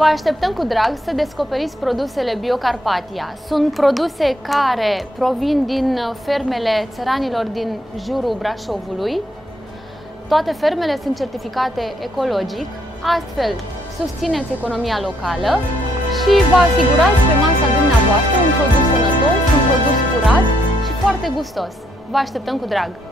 Vă așteptăm cu drag să descoperiți produsele Biocarpatia. Sunt produse care provin din fermele țăranilor din jurul Brașovului. Toate fermele sunt certificate ecologic, astfel susțineți economia locală și vă asigurați pe masa dumneavoastră un produs sănătos, un produs curat și foarte gustos. Vă așteptăm cu drag!